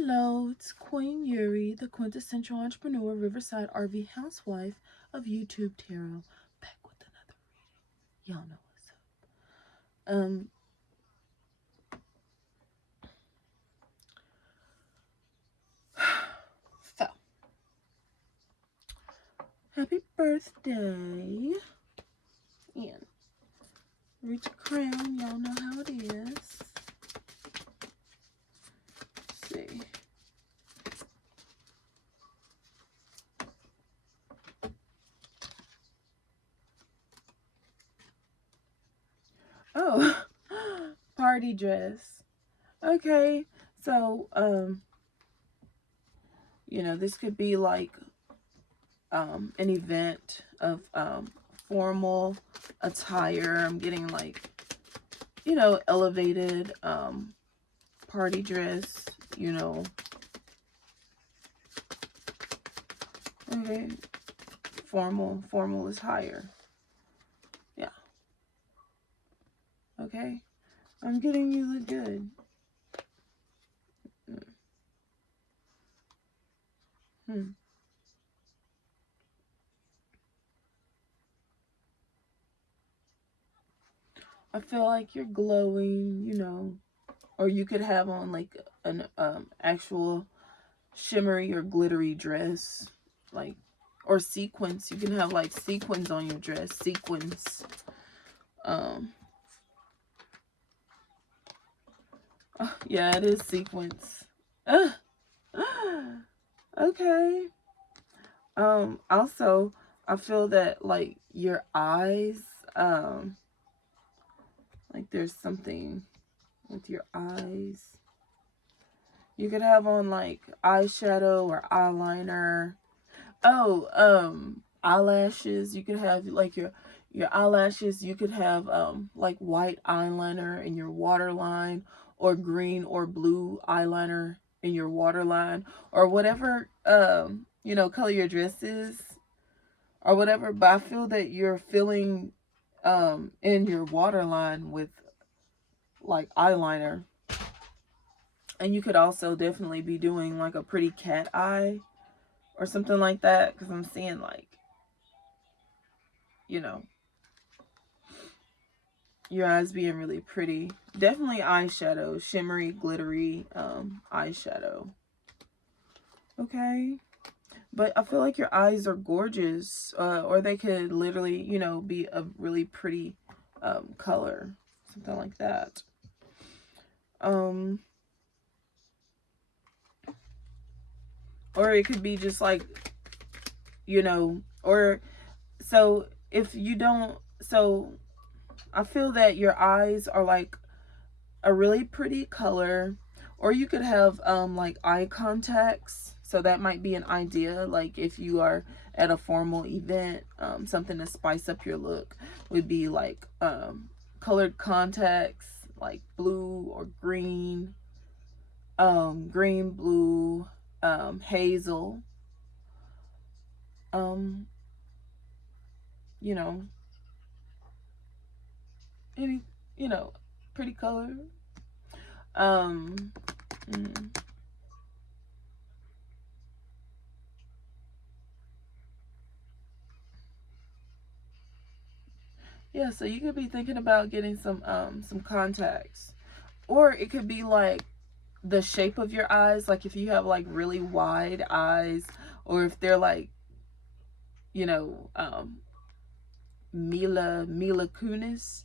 Hello, it's Queen Yuri, the quintessential entrepreneur, Riverside RV housewife of YouTube Tarot, back with another reading. Y'all know what's up. So, happy birthday. And reach a crown, y'all know how it is. Let's see. Oh, party dress. Okay, so, this could be like an event of formal attire. I'm getting like, elevated party dress, okay, formal attire. Yeah. Okay. I'm getting you look good. I feel like you're glowing, or you could have on like an actual shimmery or glittery dress, like, or sequins. You can have like sequins on your dress. Sequins. Yeah, it is sequins. Okay. Also, I feel that like your eyes, like there's something with your eyes. You could have on like eyeshadow or eyeliner. Oh, eyelashes. You could have like your eyelashes. You could have like white eyeliner in your waterline, or green or blue eyeliner in your waterline, or whatever color your dress is, or whatever. But I feel that you're filling in your waterline with like eyeliner. And you could also definitely be doing like a pretty cat eye or something like that, because I'm seeing like, your eyes being really pretty. Definitely eyeshadow, shimmery, glittery eyeshadow. Okay. But I feel like your eyes are gorgeous, or they could literally, be a really pretty color, something like that. Or it could be just like, or so if you don't, so I feel that your eyes are like a really pretty color, or you could have like eye contacts. So that might be an idea, like if you are at a formal event, something to spice up your look would be like colored contacts, like blue or green, green, blue, hazel, you know any pretty color. um mm. Yeah, so you could be thinking about getting some contacts. Or it could be like the shape of your eyes, like if you have like really wide eyes, or if they're like, you know, um Mila Kunis,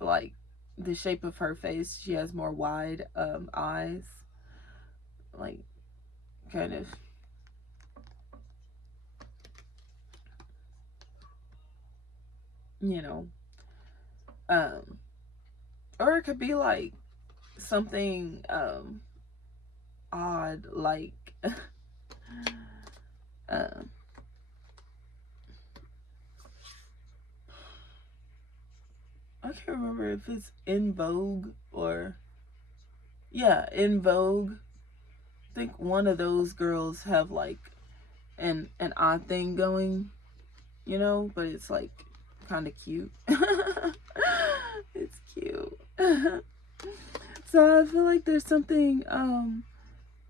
like the shape of her face, she has more wide eyes, like kind of, you know, um or it could be like something odd, like um I can't remember if it's In Vogue or, yeah, In Vogue. I think one of those girls have like an odd thing going, but it's like kind of cute. It's cute. So I feel like there's something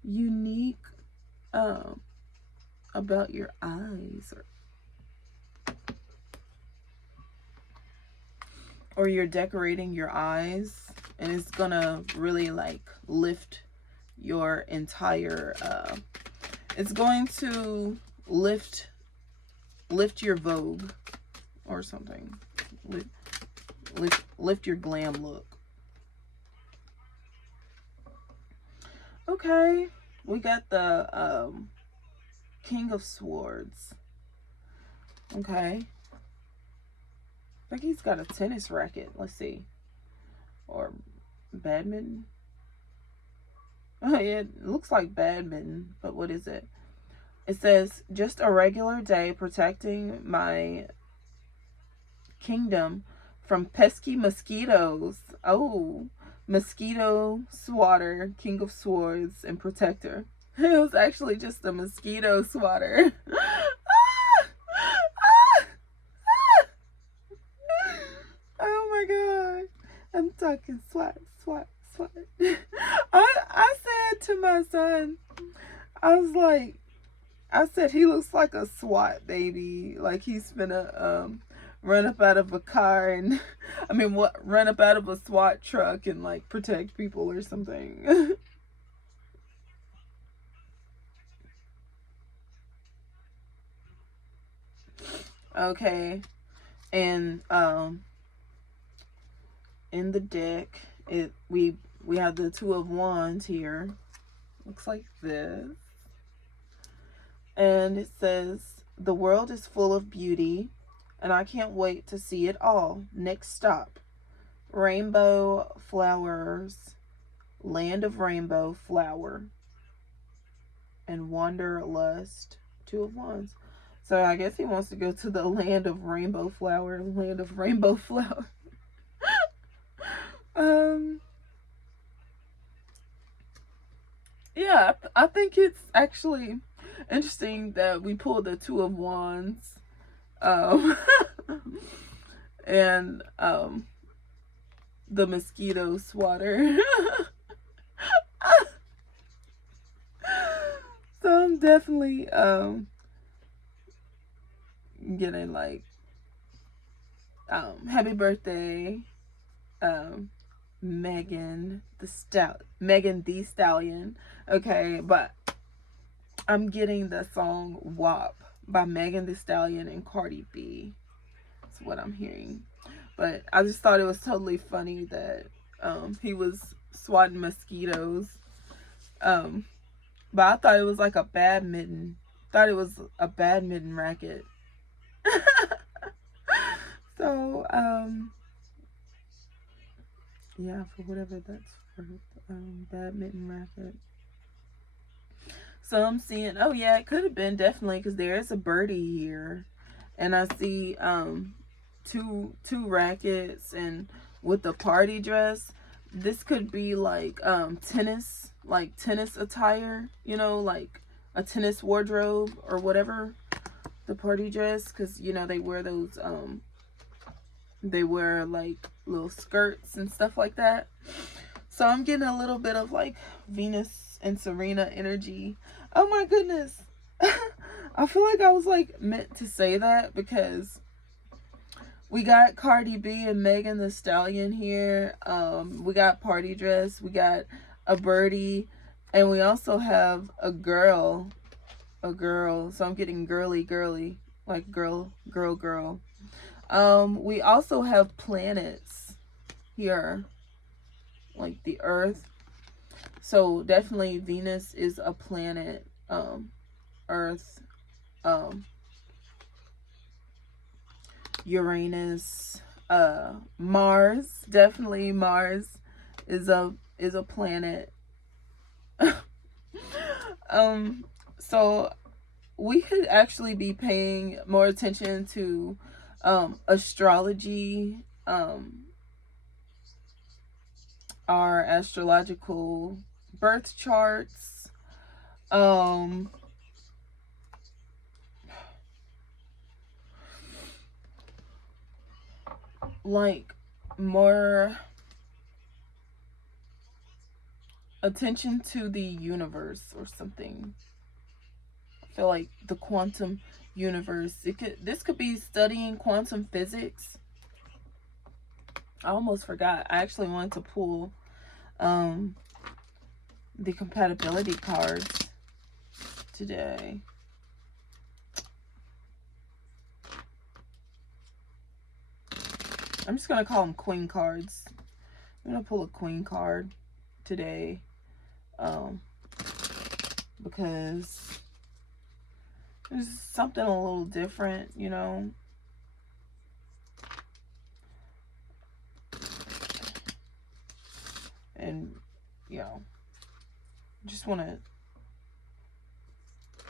unique about your eyes, or you're decorating your eyes, and it's gonna really like lift your entire it's going to lift your vogue or something. Lift your glam look. Okay, we got the King of Swords. Okay, I think he's got a tennis racket. Let's see. Or badminton. Oh, yeah, it looks like badminton, but what is it? It says, just a regular day protecting my kingdom from pesky mosquitoes. Oh, mosquito swatter, King of Swords, and protector. It was actually just a mosquito swatter. Oh my god. I'm talking swat, swat, swat. I said to my son, I said he looks like a SWAT baby. Like he's gonna run up out of a car and run up out of a SWAT truck and like protect people or something. Okay. And in the deck we have the Two of Wands here. Looks like this. And it says, the world is full of beauty, and I can't wait to see it all. Next stop, rainbow flowers, land of rainbow flower, and wanderlust. Two of Wands. So I guess he wants to go to the land of rainbow flower, land of rainbow flower. Yeah, I think it's actually interesting that we pulled the Two of Wands, um, and the mosquito swatter. So I'm definitely getting like happy birthday, Megan the Stallion. Okay, but I'm getting the song WAP by Megan the Stallion and Cardi B. That's what I'm hearing. But I just thought it was totally funny that he was swatting mosquitoes. But I thought it was like a badminton. Thought it was a badminton racket. So, yeah, for whatever that's worth. Badminton racket. So I'm seeing, oh yeah, it could have been definitely, because there is a birdie here. And I see two rackets, and with the party dress, this could be like tennis attire, like a tennis wardrobe or whatever, the party dress, because they wear like little skirts and stuff like that. So I'm getting a little bit of like Venus and Serena energy. Oh my goodness. I feel like I was like meant to say that, because we got Cardi B and Megan the Stallion here. We got party dress. We got a birdie, and we also have a girl. So I'm getting girly, like girl. We also have planets here, like the Earth. So definitely Venus is a planet. Earth, Uranus, Mars. Definitely Mars is a planet. So we could actually be paying more attention to astrology, our astrological birth charts, like more attention to the universe or something. I feel like the quantum universe. This could be studying quantum physics. I almost forgot. I actually wanted to pull the compatibility cards today. I'm just going to call them queen cards. I'm going to pull a queen card today because there's something a little different, you know. And, you know, just want to,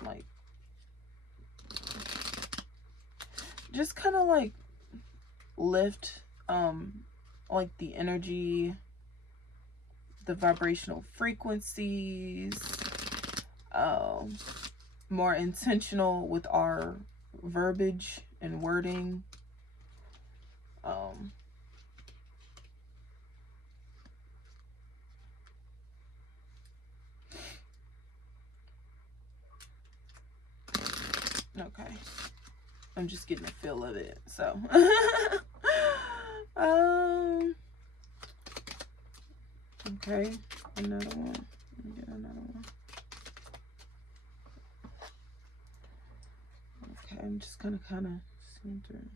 like, just kind of, like, lift, like, the energy, the vibrational frequencies, more intentional with our verbiage and wording. Okay. I'm just getting a feel of it. So, okay, another one. Get another one. Okay, I'm just gonna kind of center,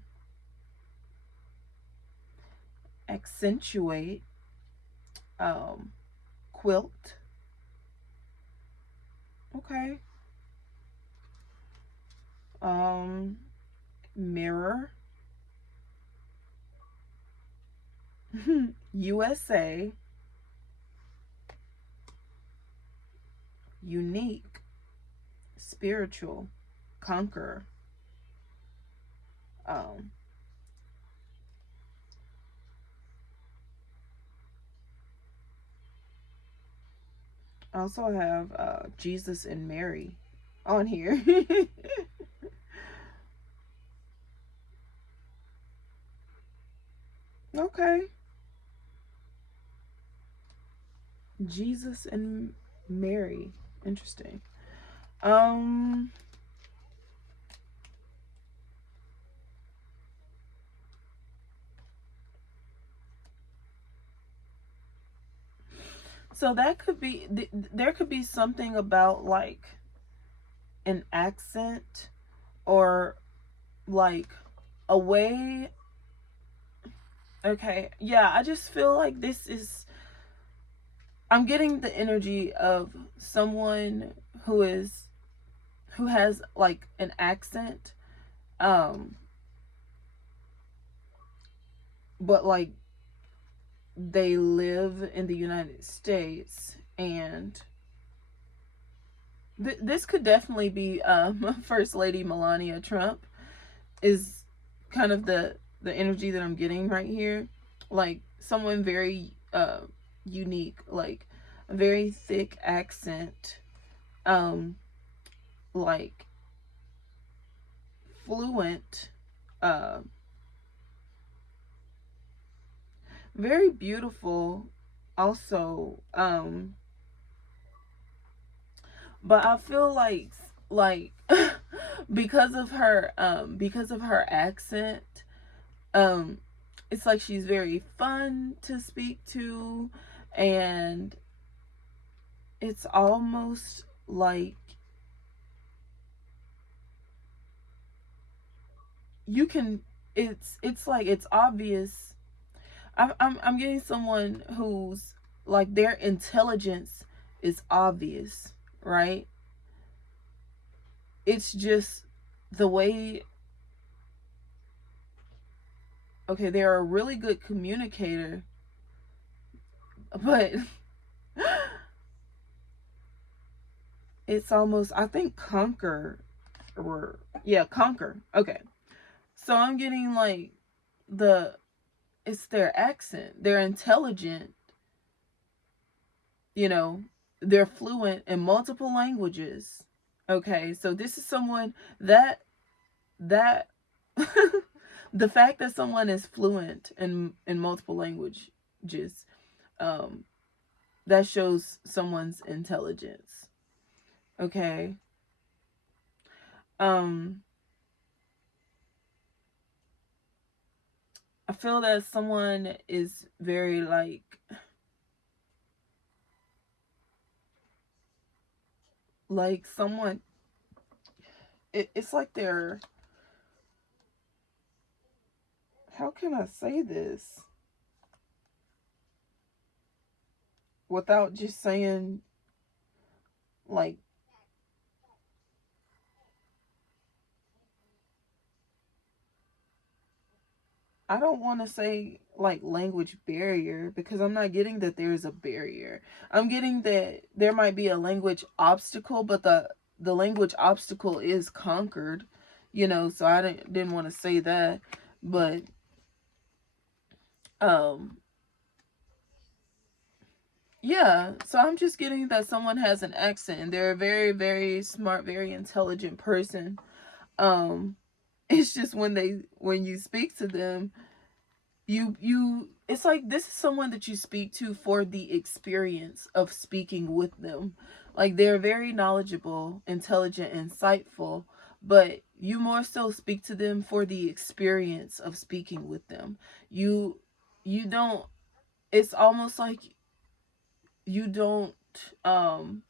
accentuate, quilt. Okay. Mirror. USA. Unique. Spiritual. Conquer. I also have Jesus and Mary on here. Okay. Jesus and Mary. Interesting. So that could be, there could be something about like an accent or like a way. Okay, yeah, I just feel like this is, I'm getting the energy of someone who has like an accent, but like they live in the United States, and this could definitely be First Lady Melania Trump is kind of the energy that I'm getting right here, like someone very unique, like a very thick accent, like fluent, very beautiful also, but I feel like because of her accent, um it's like she's very fun to speak to, and it's almost like you can, it's like it's obvious. I'm getting someone who's like their intelligence is obvious, right? It's just the way, okay, they're a really good communicator, but it's almost, I think conquer, or yeah, conquer. Okay. So I'm getting like it's their accent. They're intelligent, you know, they're fluent in multiple languages. Okay, so this is someone that the fact that someone is fluent in multiple languages, that shows someone's intelligence. Okay. um I feel that someone is very like someone, it's like they're, how can I say this without just saying, like, I don't want to say like language barrier, because I'm not getting that there's a barrier. I'm getting that there might be a language obstacle, but the language obstacle is conquered, so I didn't want to say that. But um yeah, so I'm just getting that someone has an accent and they're a very, very smart, very intelligent person. um it's just when you speak to them, you it's like this is someone that you speak to for the experience of speaking with them. Like, they're very knowledgeable, intelligent, insightful, but you more so speak to them for the experience of speaking with them. You don't, it's almost like you don't, um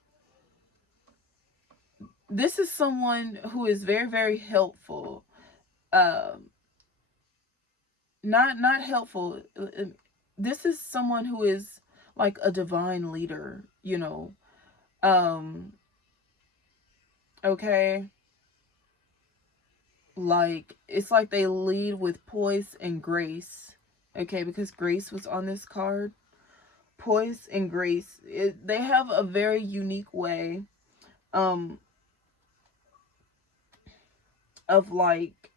this is someone who is very, very helpful. um not helpful. This is someone who is like a divine leader, um okay, like it's like they lead with poise and grace. Okay, because grace was on this card. Poise and grace, they have a very unique way um of like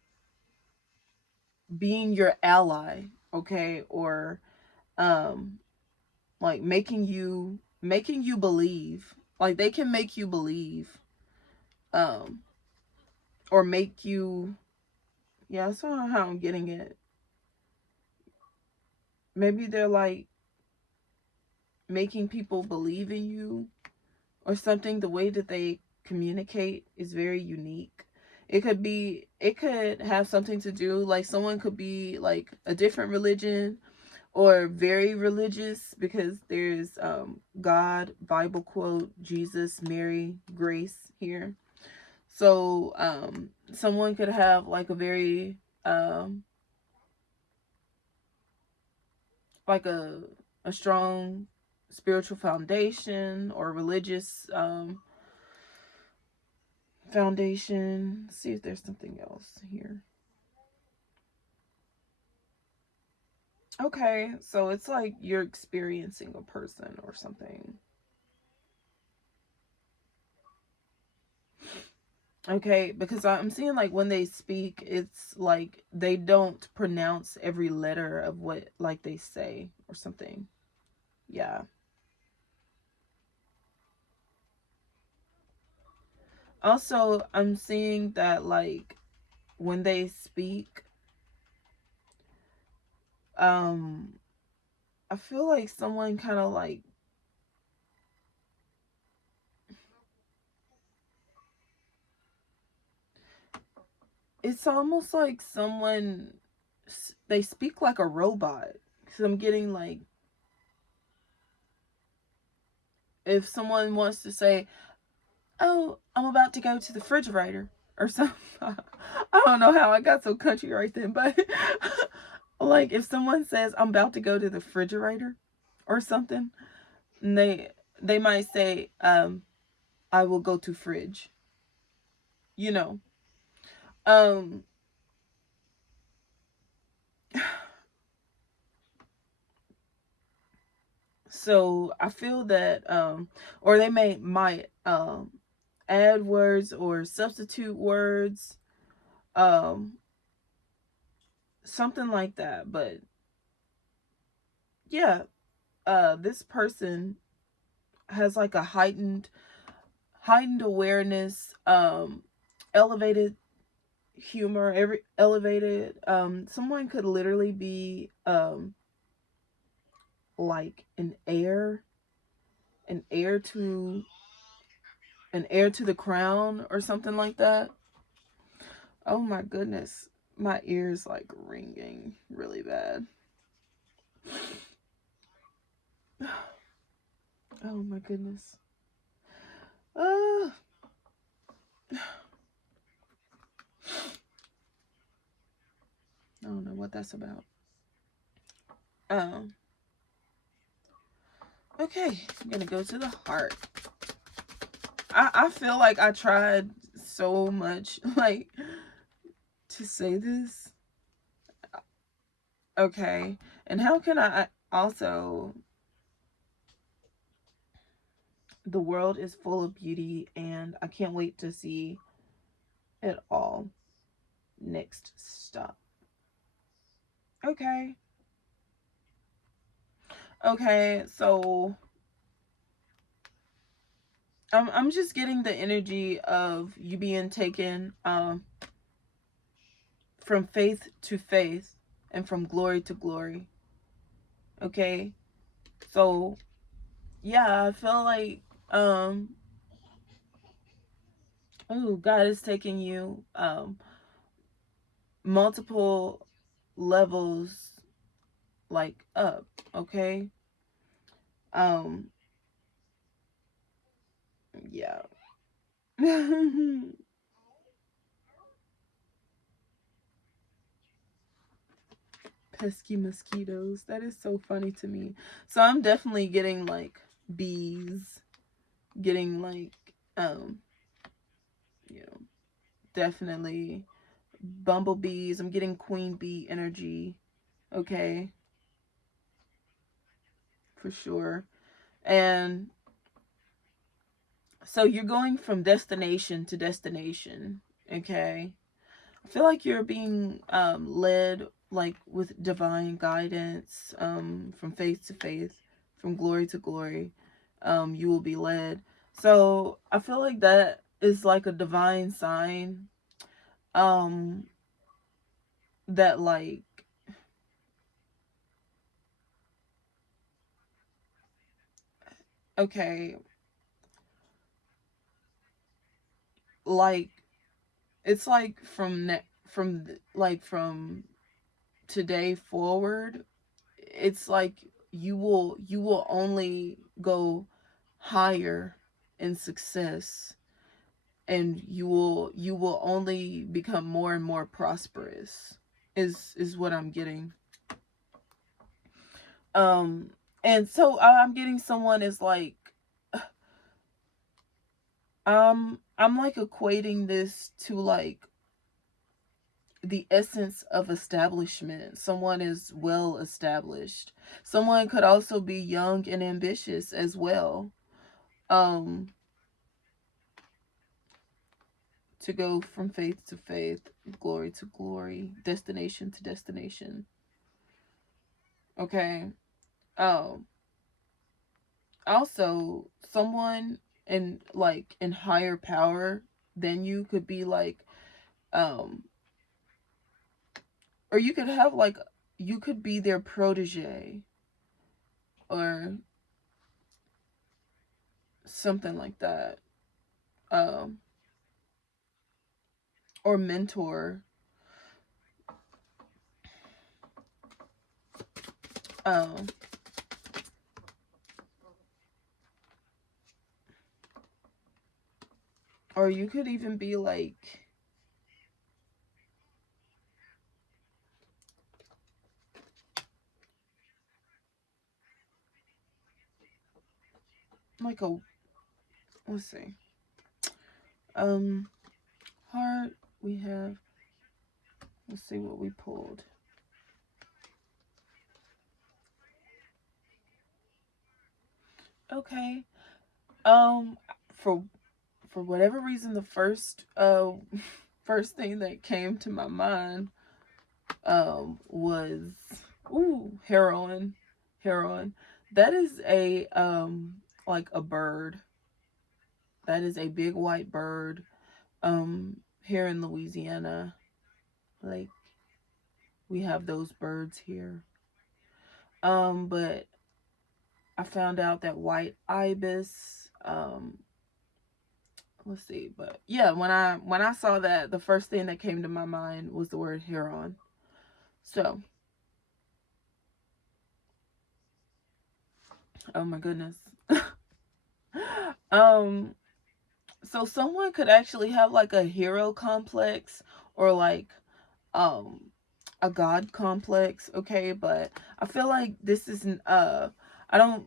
being your ally. Okay, or um like making you believe. Like, they can make you believe, um or make you, yeah, that's not how I'm getting it. Maybe they're like making people believe in you or something. The way that they communicate is very unique. It could have something to do, like someone could be like a different religion or very religious, because there's God, Bible quote, Jesus, Mary, grace here. So someone could have like a very like a strong spiritual foundation or religious foundation. Let's see if there's something else here. Okay, so it's like you're experiencing a person or something. Okay, because I'm seeing like when they speak, it's like they don't pronounce every letter of what like they say or something. Yeah. Also, I'm seeing that like when they speak, um I feel like someone kind of like, it's almost like someone, they speak like a robot. Cuz I'm getting like, if someone wants to say, "Oh, I'm about to go to the refrigerator," or something. I don't know how I got so country right then, but like if someone says, "I'm about to go to the refrigerator," or something, and they might say, "I will go to fridge," you know. Um so I feel that or they might add words or substitute words, um something like that. But yeah, this person has like a heightened awareness, elevated humor, every elevated, someone could literally be like an air, an heir to an heir to the crown or something like that. Oh my goodness. My ears like ringing really bad. Oh my goodness. Uh, I don't know what that's about. Um, okay, I'm gonna go to the heart. I feel like I tried so much like to say this. Okay. And how can I also, the world is full of beauty and I can't wait to see it all. Next stop. Okay. Okay, so I'm just getting the energy of you being taken from faith to faith and from glory to glory. Okay? So, yeah, I feel like um oh, God is taking you multiple levels like up, okay? Um yeah. Pesky mosquitoes. That is so funny to me. So I'm definitely getting like bees, getting like um you know, definitely bumblebees. I'm getting queen bee energy, okay? For sure. And so you're going from destination to destination, okay? I feel like you're being led like with divine guidance, from faith to faith, from glory to glory. You will be led. So I feel like that is like a divine sign. Um, that like okay, like it's like from today forward, it's like you will only go higher in success, and you will only become more and more prosperous, is what I'm getting. um and so I'm getting someone is like I'm like equating this to like the essence of establishment. Someone is well established. Someone could also be young and ambitious as well. Um, to go from faith to faith, glory to glory, destination to destination. Okay. Um, also someone in higher power than you could be like um or you could have like you could be their protege or something like that, um or mentor, um or you could even be like a, let's see, um heart, we have, let's see what we pulled. Okay. um for for whatever reason, the first first thing that came to my mind was, ooh, heroin. Heroin. That is a like a bird. That is a big white bird. Here in Louisiana, like we have those birds here. But I found out that white ibis, let's see, but yeah, when I saw that, the first thing that came to my mind was the word heron. So, oh my goodness. um so someone could actually have like a hero complex, or like um a god complex, okay? But I feel like this isn't I don't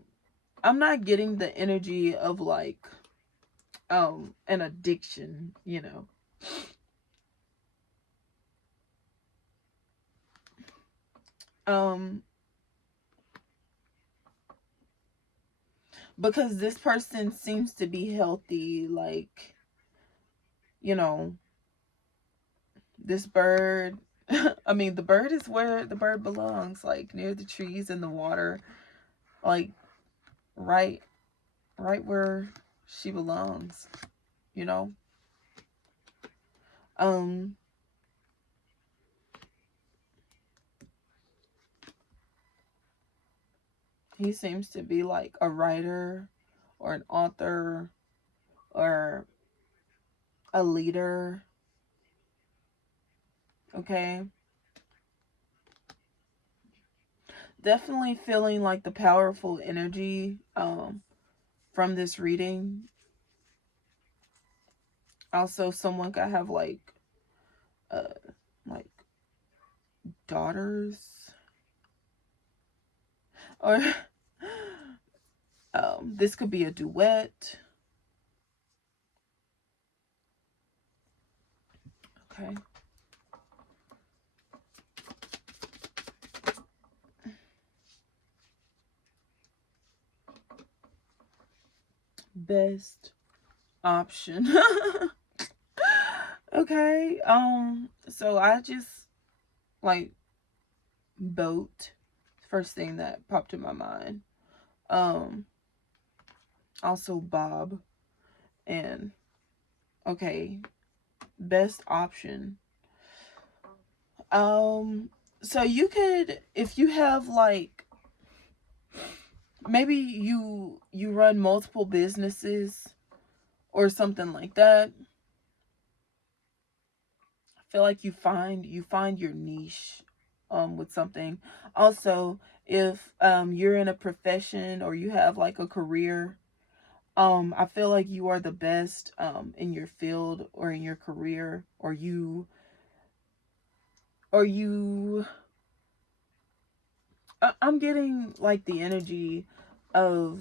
I'm not getting the energy of like an addiction, you know. Um because this person seems to be healthy, like, you know, this bird. I mean, the bird is where the bird belongs, like near the trees and the water, like right right where she belongs, you know. um he seems to be like a writer or an author or a leader, okay? Definitely feeling like the powerful energy from this reading. Also, someone could have uh like daughters, or this could be a duet. Okay. Best option. Okay. So I just like boat. First thing that popped in my mind. Um Also Bob. And okay, best option. So you could, if you have like, maybe you run multiple businesses or something like that. I feel like you find your niche with something. Also, if you're in a profession or you have like a career, I feel like you are the best in your field or in your career, or you I'm getting like the energy of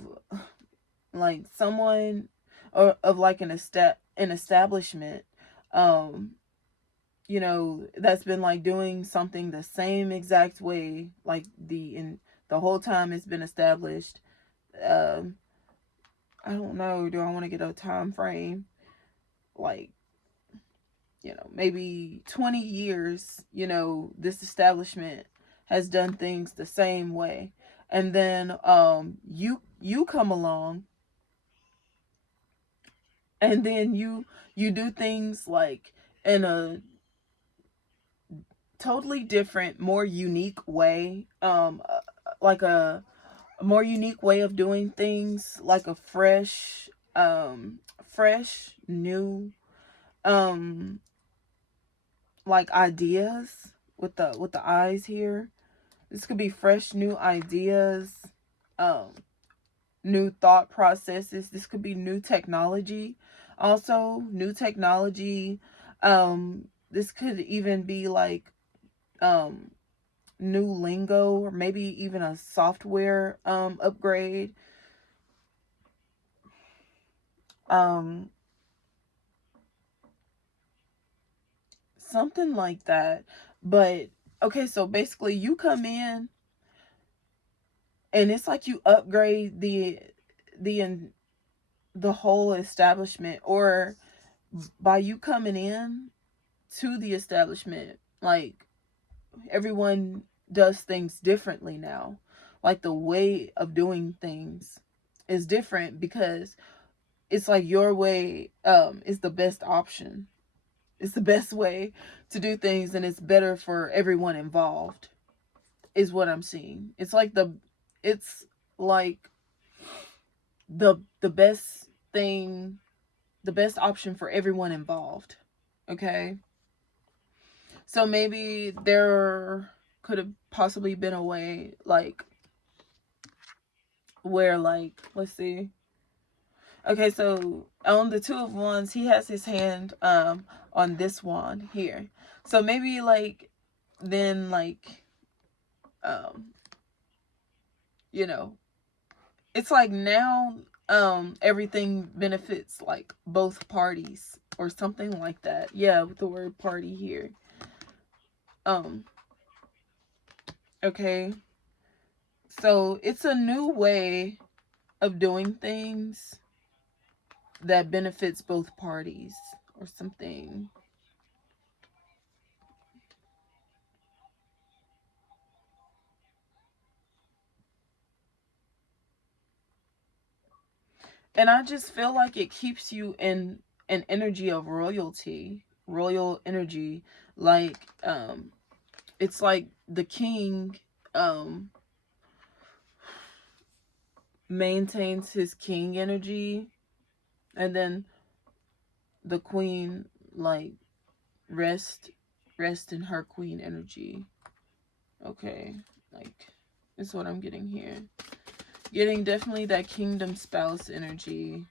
like someone, or of like an establishment, um you know, that's been like doing something the same exact way, like the whole time it's been established. um I don't know, do I want to get a time frame, like, you know, maybe 20 years, you know, this establishment has done things the same way. And then you come along, and then you do things like in a totally different, more unique way, like a more unique way of doing things, like a fresh new um like ideas, with the eyes here. This could be fresh new ideas, um new thought processes. This could be new technology. Also, new technology. This could even be like um new lingo, or maybe even a software upgrade. Um Something like that. But okay, so basically you come in, and it's like you upgrade the the whole establishment, or by you coming in to the establishment, like everyone does things differently now. Like the way of doing things is different, because it's like your way is the best option. It's the best way to do things, and it's better for everyone involved, is what I'm seeing. It's like the best thing, the best option for everyone involved. Okay? So maybe there could have possibly been a way, like, where, like, let's see. Okay, so on the Two of Wands, he has his hand on this wand here. So maybe, like, then, like, um you know, it's like now everything benefits like both parties or something like that. Yeah, with the word party here. Um okay. So it's a new way of doing things that benefits both parties or something. And I just feel like it keeps you in an energy of royalty, royal energy. Like it's like the king um maintains his king energy, and then the queen, like, rest rest in her queen energy. Okay, like, is what I'm getting here. Getting definitely that kingdom spouse energy.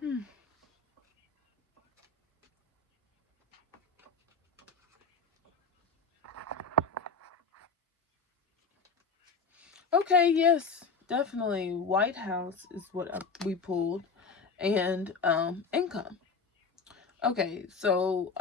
Hmm. Okay, yes, definitely. White House is what we pulled, and income. Okay, so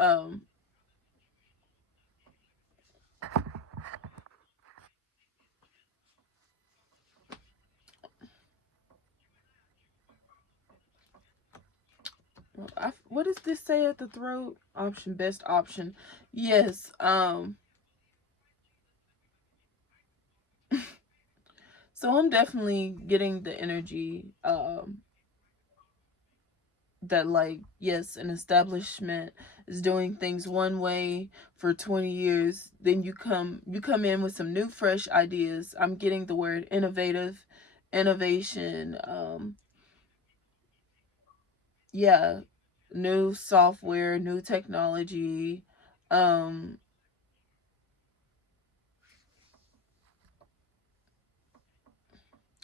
what does this say at the throat? Option, best option. Yes. So I'm definitely getting the energy that, like, yes, an establishment is doing things one way for 20 years, then you come in with some new fresh ideas. I'm getting the word innovative, innovation, yeah, new software, new technology, um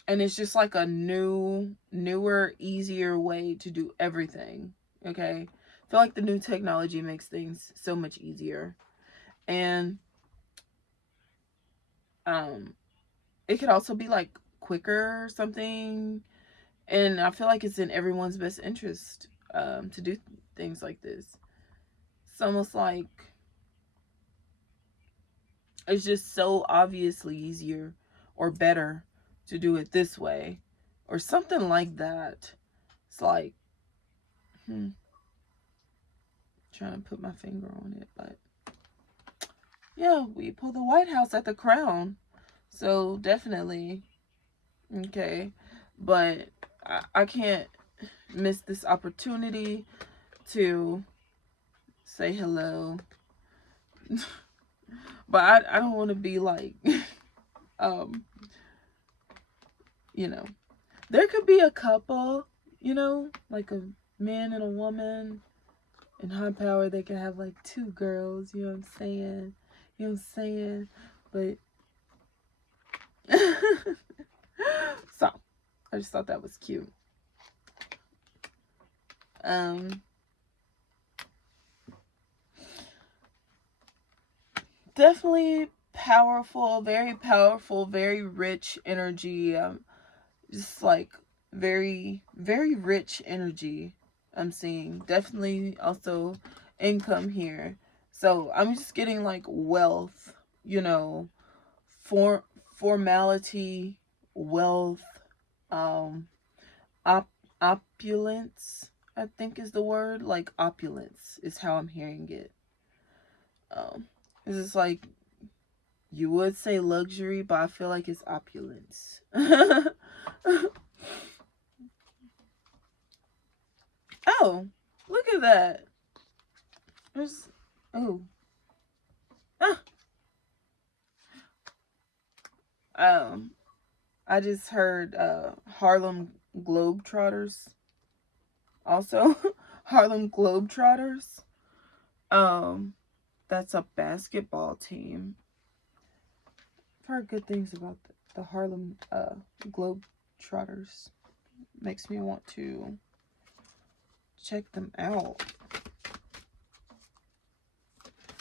and it's just like a newer, easier way to do everything. Okay, I feel like the new technology makes things so much easier. And um it could also be like quicker or something. And I feel like it's in everyone's best interest to do things like this. It's almost like it's just so obviously easier or better to do it this way or something like that. It's like, hmm, trying to put my finger on it, but yeah, we pull the White House at the crown. So definitely, okay. But I can't miss this opportunity to say hello. But I don't want to be like, um, you know, there could be a couple, like a man and a woman in high power. They could have like two girls, you know what I'm saying? You know what I'm saying? But, so, I just thought that was cute. Um, Definitely powerful, very rich energy. Just like very, very rich energy I'm seeing. Definitely also income here. So I'm just getting like wealth, you know, for formality, wealth, um, op- opulence, I think is the word. Like opulence is how I'm hearing it. Um, this is like, you would say luxury, but I feel like it's opulence. Oh, look at that. There's, oh, ah, Um, I just heard Harlem Globetrotters. Also, Harlem Globetrotters. Um, that's a basketball team. I've heard good things about the Harlem Globetrotters. Makes me want to check them out.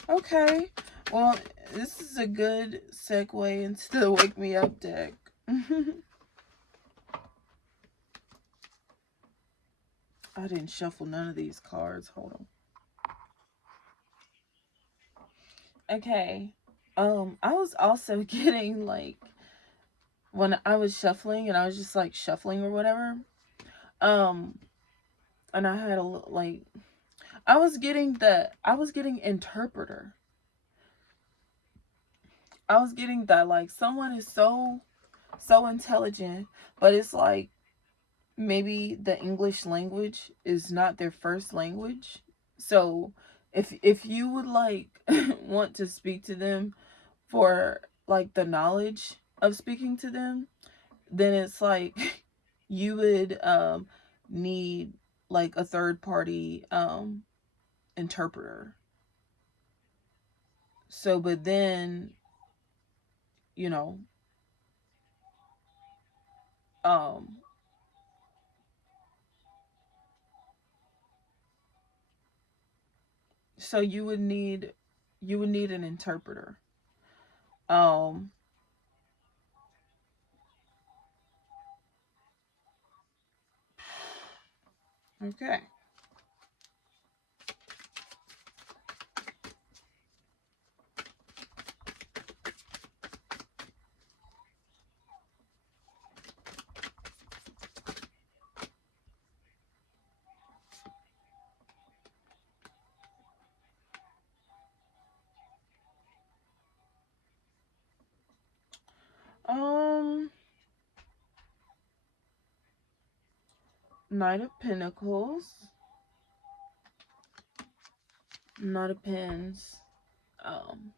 Okay, well, this is a good segue into the Wake Me Up deck. I didn't shuffle none of these cards. Hold on. Okay. I was also getting like when I was shuffling and I was just like shuffling or whatever. Um, and I had a like I was getting interpreter. I was getting that like someone is so intelligent, but it's like maybe the English language is not their first language. So if you would like want to speak to them for like the knowledge of speaking to them, then it's like you would need like a third party interpreter. So but then, you know, um so you would need an interpreter. Um okay. Um Knight of Pentacles, Knight of Pens. Um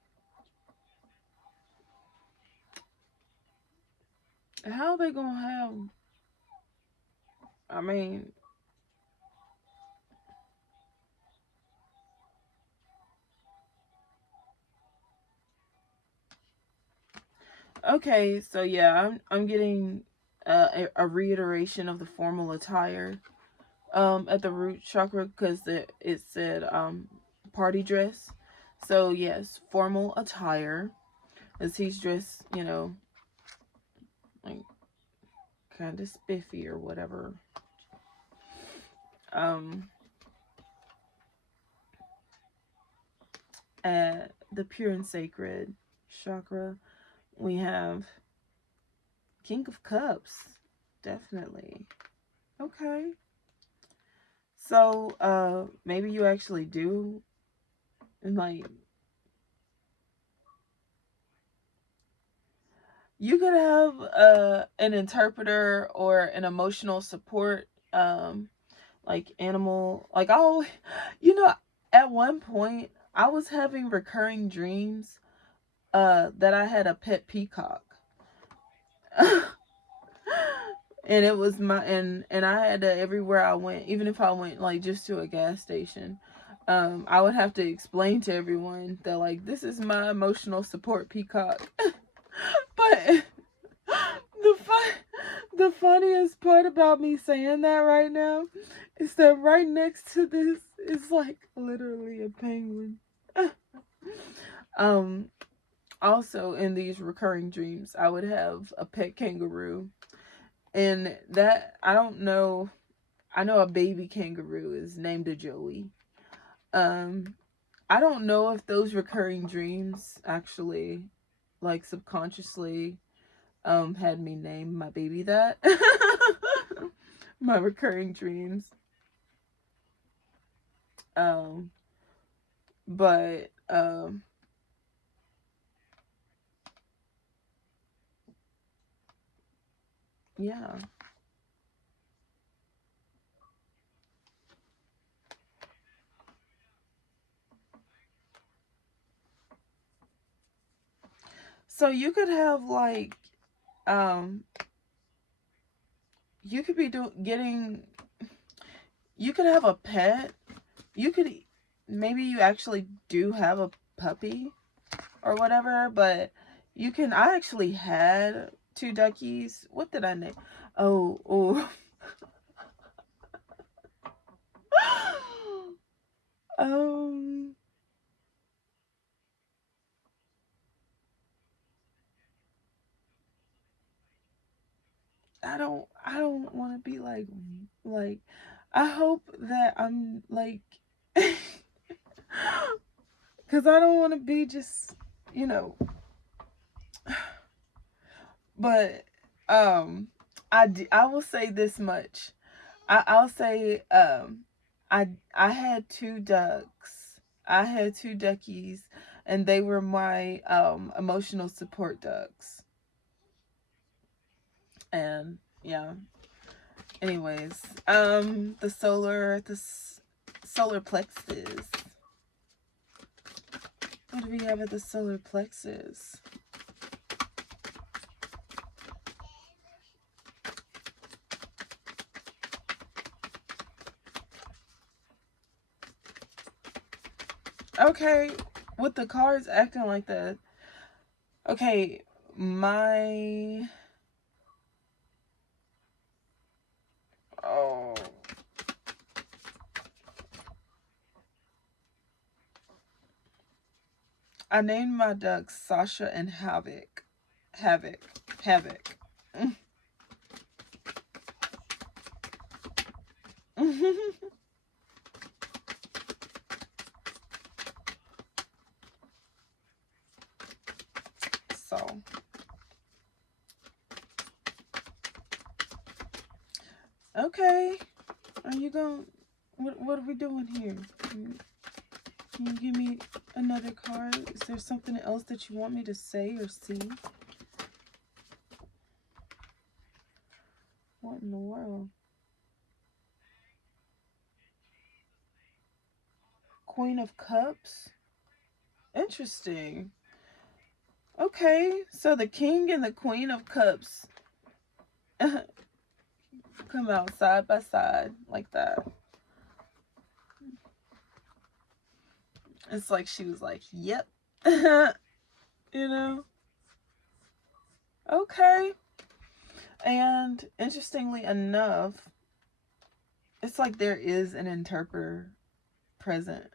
how they gonna have, I mean, okay, so yeah, I'm getting a reiteration of the formal attire at the root chakra because it said party dress. So yes, formal attire as he's dressed, you know, like kind of spiffy or whatever. Um, at the pure and sacred chakra, we have King of Cups, definitely. Okay, so maybe you actually do like you could have an interpreter or an emotional support like animal, like oh, you know, at one point I was having recurring dreams that I had a pet peacock. And it was my and I had to, everywhere I went, even if I went like just to a gas station, I would have to explain to everyone that like this is my emotional support peacock. But the funniest part about me saying that right now is that right next to this is like literally a penguin. um Also in these recurring dreams I would have a pet kangaroo, and that I don't know, I know a baby kangaroo is named a Joey. um I don't know if those recurring dreams actually like subconsciously had me name my baby that. My recurring dreams. Um but yeah. So you could have like um, you could be you could have a pet. You could, maybe you actually do have a puppy or whatever, but I actually had two duckies. What did I name? Oh. um, I don't want to be like, I hope that I'm like, because I don't want to be just, you know, but, I will say this much. I'll say, I had two ducks. I had two duckies, and they were my, emotional support ducks. And yeah. Anyways, solar plexus. What do we have at the solar plexus? Okay, with the cards acting like that. Okay, my oh, I named my ducks Sasha and Havoc. Havoc. Havoc. So, okay. Are you going? What are we doing here? Can you give me another card? Is there something else that you want me to say or see? What in the world? Queen of Cups? Interesting. Okay, so the King and the Queen of Cups come out side by side like that. It's like she was like, yep. You know? Okay. And interestingly enough, it's like there is an interpreter present.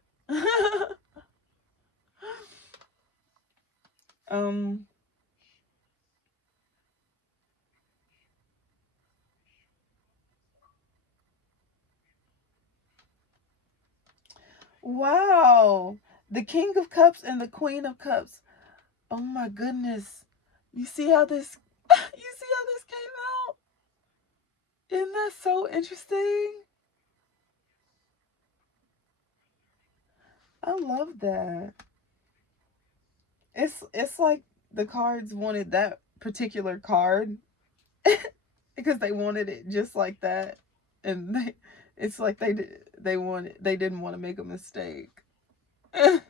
um wow. The King of Cups and the Queen of Cups. Oh my goodness. You see how this you see how this came out? Isn't that so interesting? I love that. It's like the cards wanted that particular card because they wanted it just like that, and it's like they didn't want to make a mistake. I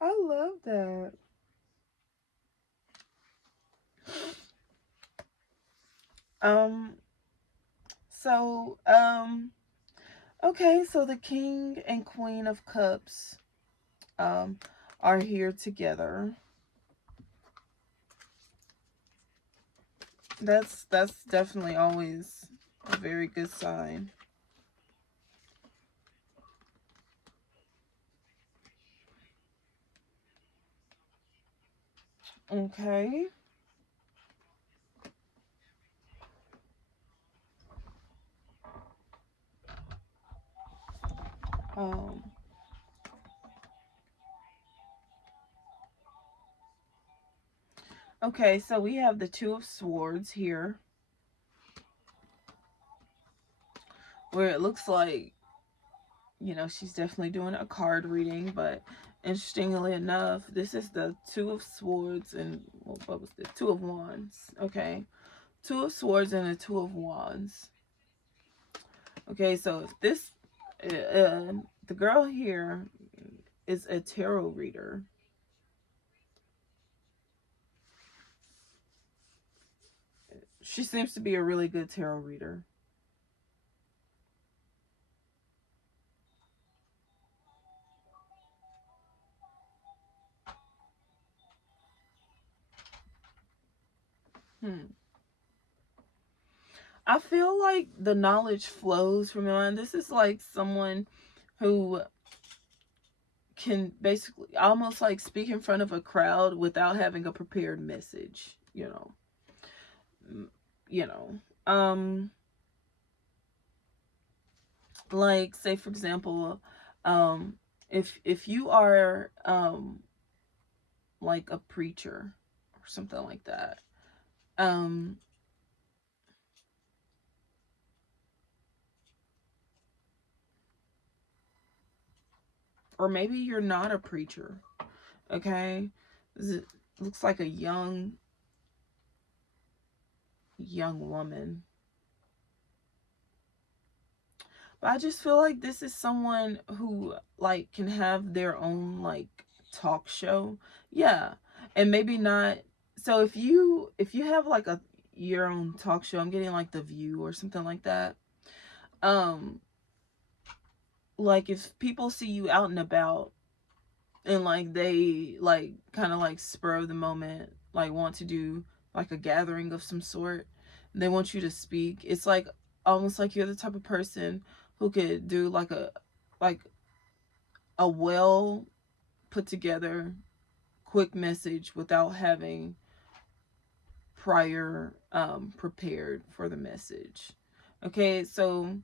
love that. Um. So Okay. So the King and Queen of Cups um are here together. That's definitely always a very good sign. Okay. Um. Okay, so we have the Two of Swords here, where it looks like, she's definitely doing a card reading, but interestingly enough, this is the Two of Swords and, well, what was the Two of Wands? Okay, Two of Swords and a Two of Wands. Okay, so if this, the girl here is a tarot reader. She seems to be a really good tarot reader. I feel like the knowledge flows from her. This is like someone who can basically almost like speak in front of a crowd without having a prepared message, you know. You know. Like say for example, um if you are like a preacher or something like that. Um or maybe you're not a preacher, okay? It looks like a young woman. But I just feel like this is someone who like can have their own like talk show. Yeah. And maybe not, so if you have like a your own talk show, I'm getting like The View or something like that. Um like if people see you out and about and like they like kind of like spur of the moment like want to do like a gathering of some sort, they want you to speak, it's like almost like you're the type of person who could do like a well put together quick message without having prior prepared for the message. Okay, so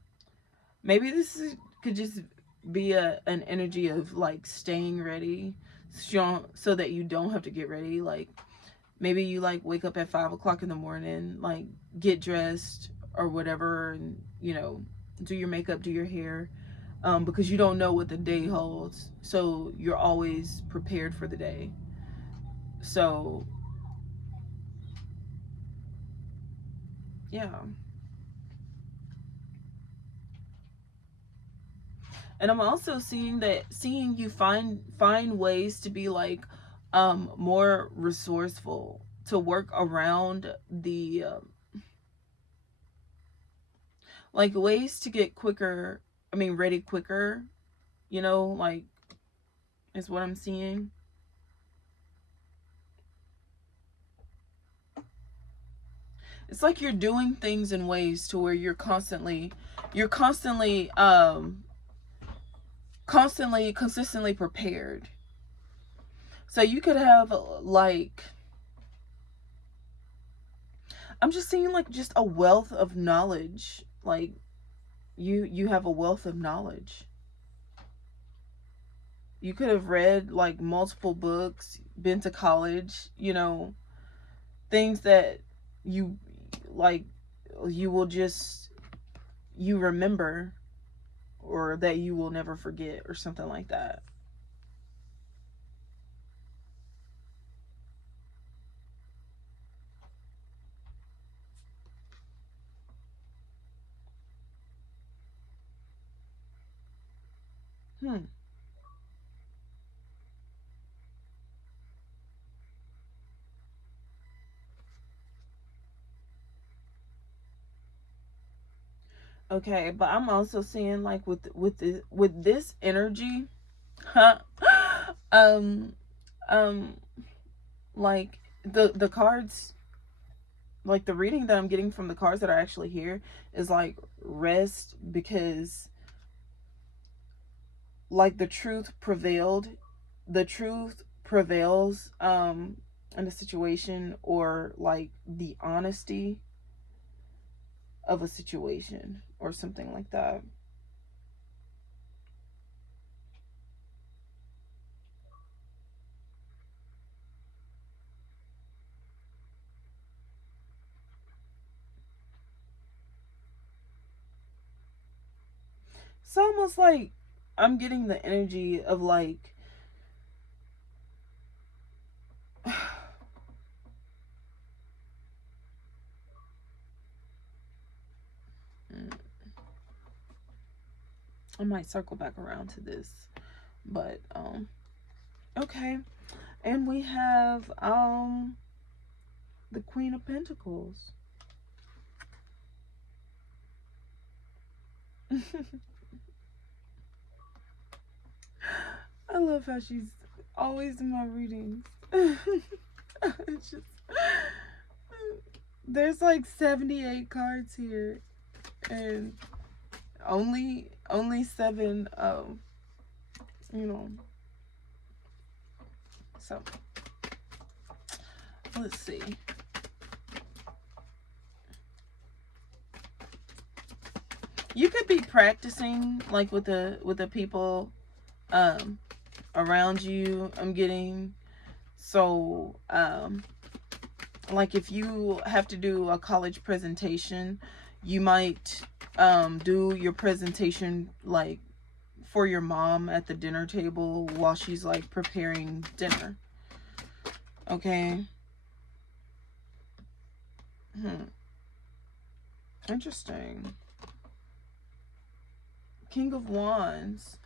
maybe could just be an energy of like staying ready, so that you don't have to get ready. Like maybe you like wake up at 5 o'clock in the morning, like get dressed or whatever, and do your makeup, do your hair, because you don't know what the day holds. So you're always prepared for the day. So yeah. And I'm also seeing you find ways to be like more resourceful, to work around the like ways to get quicker, I mean ready quicker, like is what I'm seeing. It's like you're doing things in ways to where you're constantly consistently prepared. So you could have like, I'm just seeing like just a wealth of knowledge. Like you have a wealth of knowledge. You could have read like multiple books, been to college, things that you like you will just you remember, or that you will never forget, or something like that. Hmm. Okay, but I'm also seeing like with this energy, huh? um um like the cards, like the reading that I'm getting from the cards that are actually here is like rest, because like the truth prevails in a situation, or like the honesty of a situation or something like that. It's almost like I'm getting the energy of like I might circle back around to this. But okay. And we have the Queen of Pentacles. I love how she's always in my readings. It's just, there's like 78 cards here, and only 7 you know. So let's see. You could be practicing like with the people around you. I'm getting, so like if you have to do a college presentation, you might do your presentation like for your mom at the dinner table while she's like preparing dinner. Okay. Interesting. King of Wands.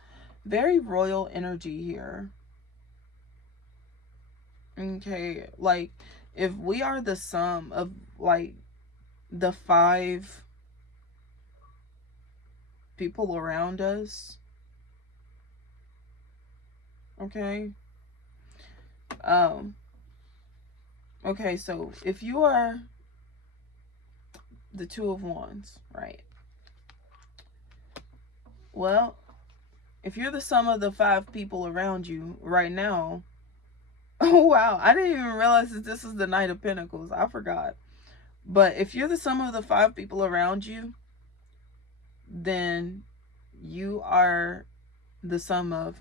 Very royal energy here. Okay, like if we are the sum of like the 5 people around us, okay, okay, so if you are the 2 of Wands, right? Well, if you're the sum of the 5 people around you right now, oh wow, I didn't even realize that this is the Knight of Pentacles. I forgot. But if you're the sum of the 5 people around you, then you are the sum of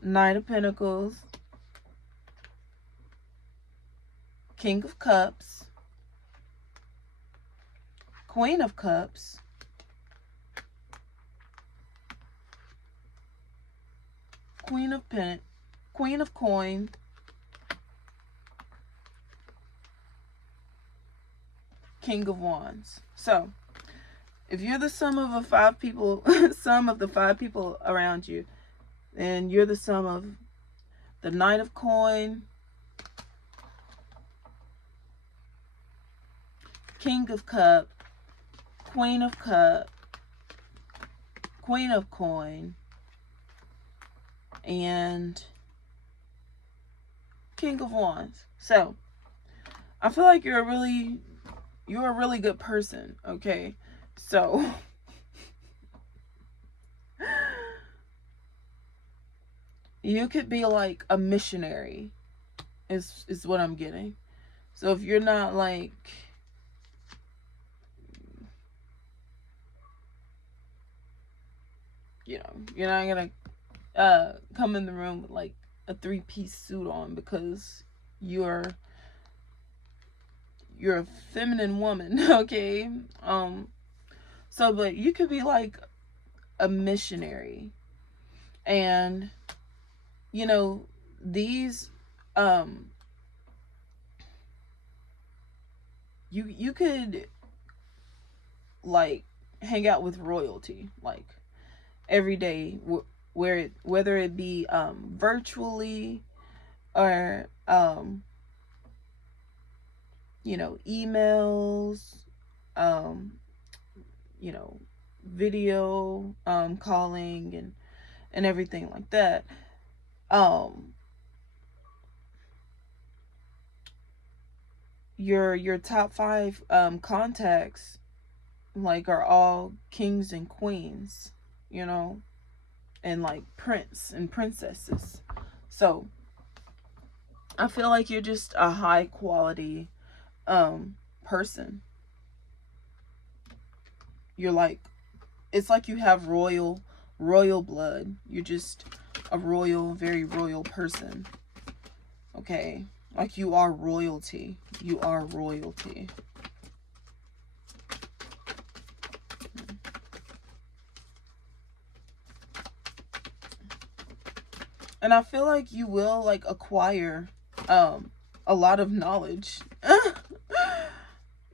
Knight of Pentacles, King of Cups, Queen of Cups, Queen of Coin, King of Wands. So if you're the sum of the 5 people, sum of the 5 people around you, then you're the sum of the Knight of Coin, King of Cup, Queen of Cup, Queen of Coin, and King of Wands. So I feel like you're a really good person, okay? So you could be like a missionary is what I'm getting. So if you're not like, you know, you're not gonna come in the room with like a 3-piece suit on because you're a feminine woman, okay? So but you could be like a missionary, and you know, these you could like hang out with royalty like every day, whether it be virtually or you know, emails, you know, video calling and everything like that. Your top 5 contacts like are all kings and queens, you know, and like prince and princesses. So I feel like you're just a high quality person. You're like, it's like you have royal blood. You're just a very royal person. Okay? Like you are royalty. You are royalty. And I feel like you will like acquire a lot of knowledge.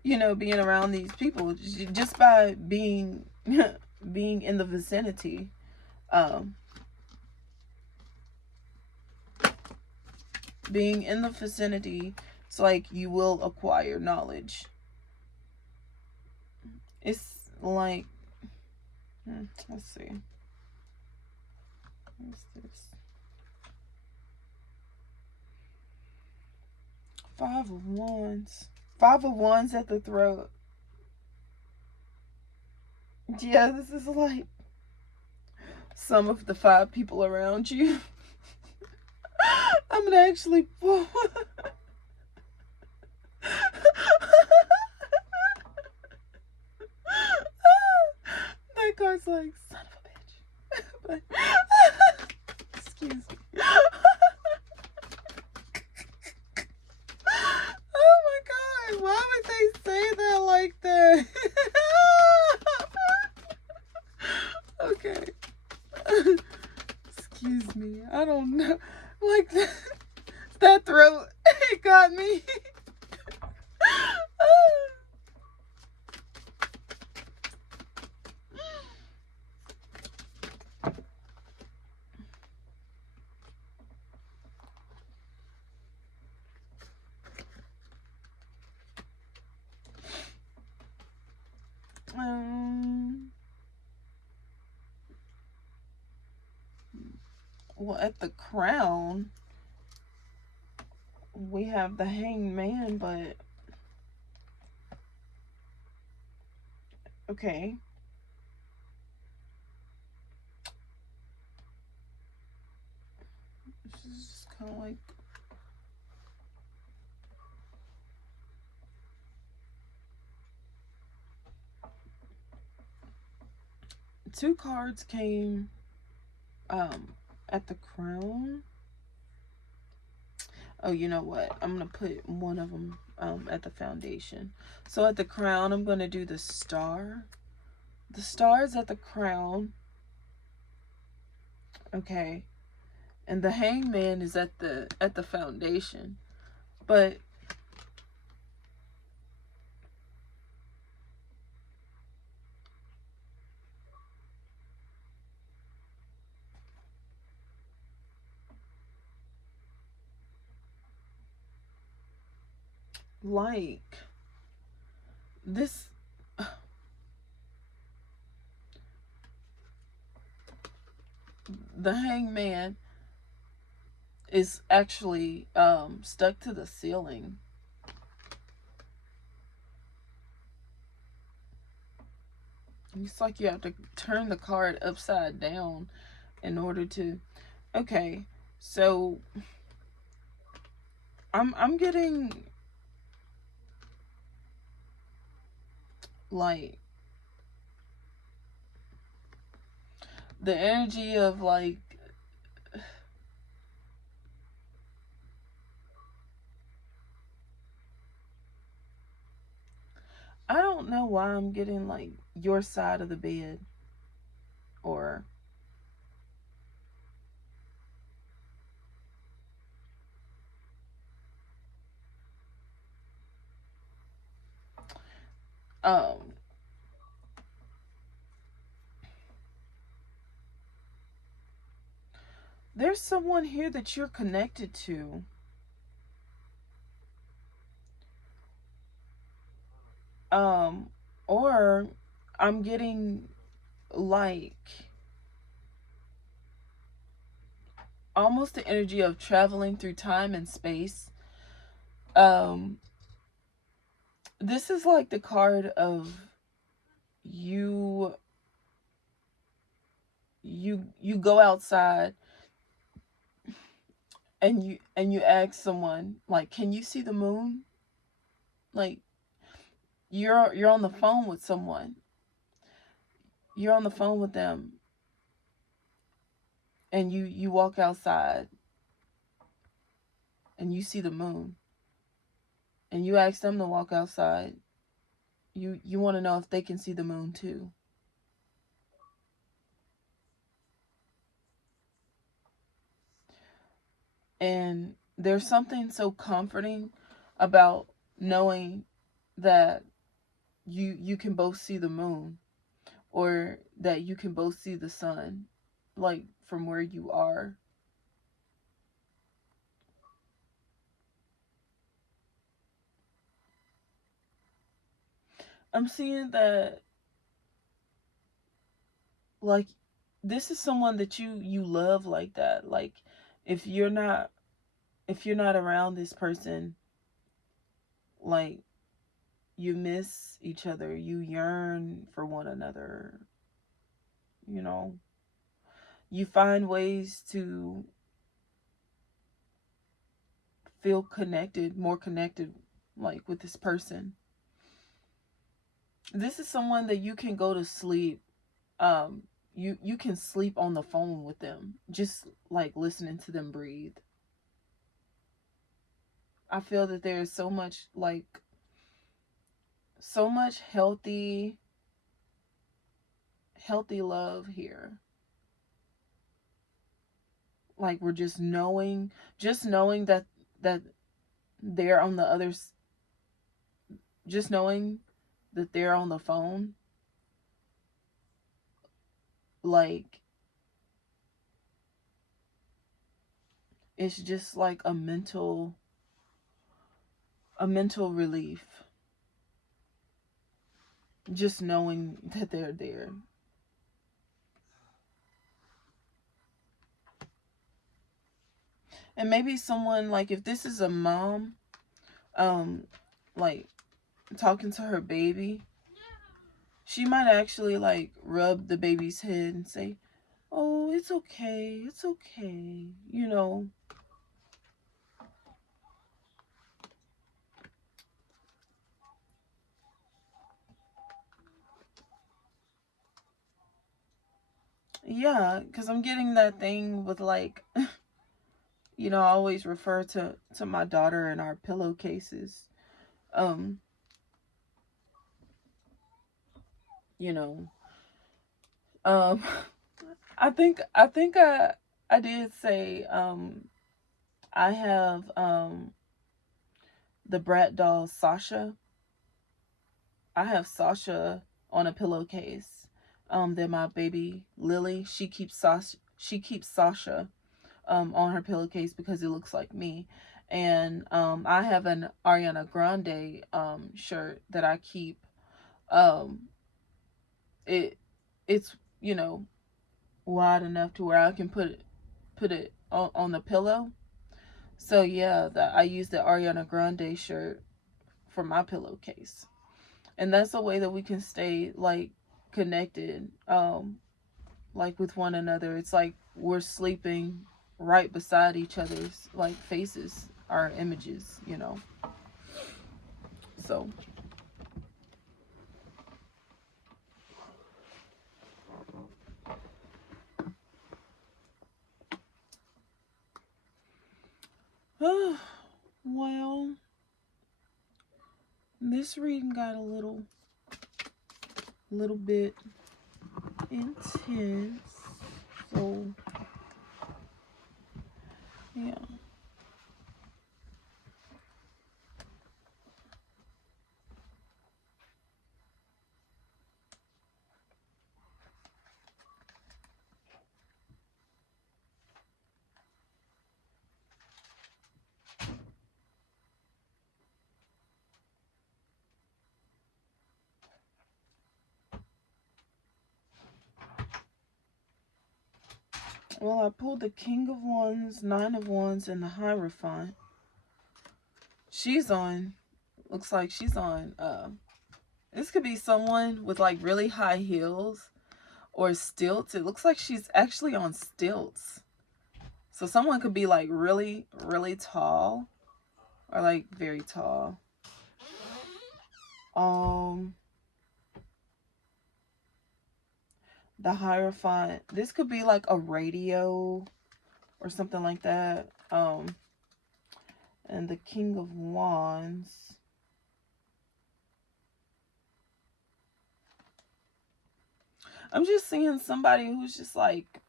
You know, being around these people just by being in the vicinity. being in the vicinity, it's like you will acquire knowledge. It's like, let's see. What's this? 5 of Wands. 5 of Wands at the throat. Yeah, this is like some of the 5 people around you. I'm gonna actually pull. That card's like, son of a bitch. Excuse me. Oh my god, why would they say that like that? Okay. Excuse me. I don't know. Like that throat, it got me. Well, at the crown, we have the Hanged Man, but okay. This is just kind of like, two cards came at the crown. Oh, you know what? I'm going to put one of them at the foundation. So at the crown, I'm going to do the star. The star is at the crown. Okay. And the Hangman is at the foundation. But like this, the Hangman is actually stuck to the ceiling. It's like you have to turn the card upside down in order to. Okay, so I'm getting like the energy of like I don't know why I'm getting like your side of the bed, or um there's someone here that you're connected to. Or I'm getting like almost the energy of traveling through time and space. This is like the card of you go outside and you ask someone like, can you see the moon? Like you're on the phone with someone. You're on the phone with them and you walk outside and you see the moon. And you ask them to walk outside. You want to know if they can see the moon too. And there's something so comforting about knowing that you can both see the moon, or that you can both see the sun. like from where you are. I'm seeing that, like, this is someone that you love like that. Like, if you're not if you're not around this person, like, you miss each other, you yearn for one another, you know. You find ways to feel connected, more connected, like, with this person. This is someone that you can go to sleep. You can sleep on the phone with them, just like listening to them breathe. I feel that there is so much, like, so much healthy love here. Like, we're just knowing that they're on the others, just knowing that they're on the phone, like, it's just like a mental relief, just knowing that they're there. And maybe someone, like, if this is a mom, um like, talking to her baby, she might actually, like, rub the baby's head and say, "Oh, it's okay, it's okay," you know. Yeah, because I'm getting that thing with, like, I always refer to my daughter and our pillowcases. um you know um I think I did say, I have, the brat doll Sasha. I have Sasha on a pillowcase. Then my baby Lily, she keeps Sasha on her pillowcase because it looks like me. And I have an Ariana Grande shirt that I keep. Um, it it's wide enough to where I can put it on the pillow. So yeah, that I use the Ariana Grande shirt for my pillowcase, and that's a way that we can stay, like, connected, like, with one another. It's like we're sleeping right beside each other's, like, faces, our images. So well, this reading got a little bit intense. So yeah. Well, I pulled the King of Wands, Nine of Wands, and the Hierophant. She's on, looks like she's on, this could be someone with, like, really high heels or stilts. It looks like she's actually on stilts. So someone could be, like, really, really tall, or, like, very tall. Um, the Hierophant. This could be, like, a radio or something like that. And the King of Wands. I'm just seeing somebody who's just, like,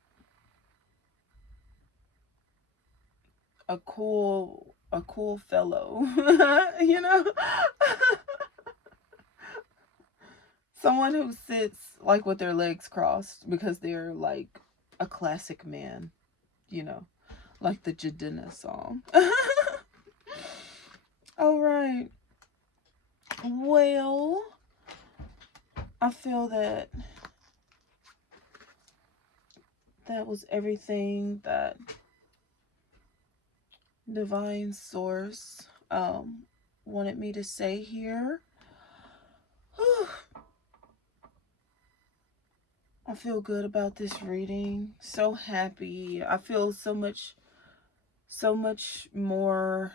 a cool fellow. you know Someone who sits, like, with their legs crossed because they're, like, a classic man, you know, like the Jadena song. All right. Well, I feel that that was everything that Divine Source wanted me to say here. I feel good about this reading. So happy. I feel so much more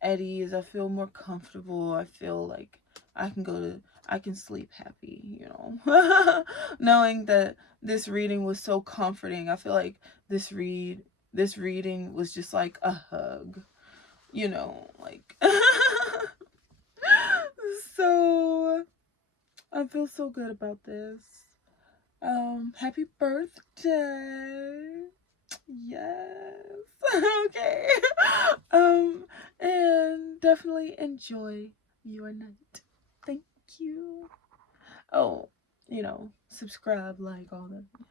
at ease. I feel more comfortable. I feel like I can sleep happy, you know. Knowing that this reading was so comforting. I feel like this reading was just like a hug, you know, like so I feel so good about this. Happy birthday. Yes. Okay. And definitely enjoy your night. Thank you. Oh, you know, subscribe, like all that.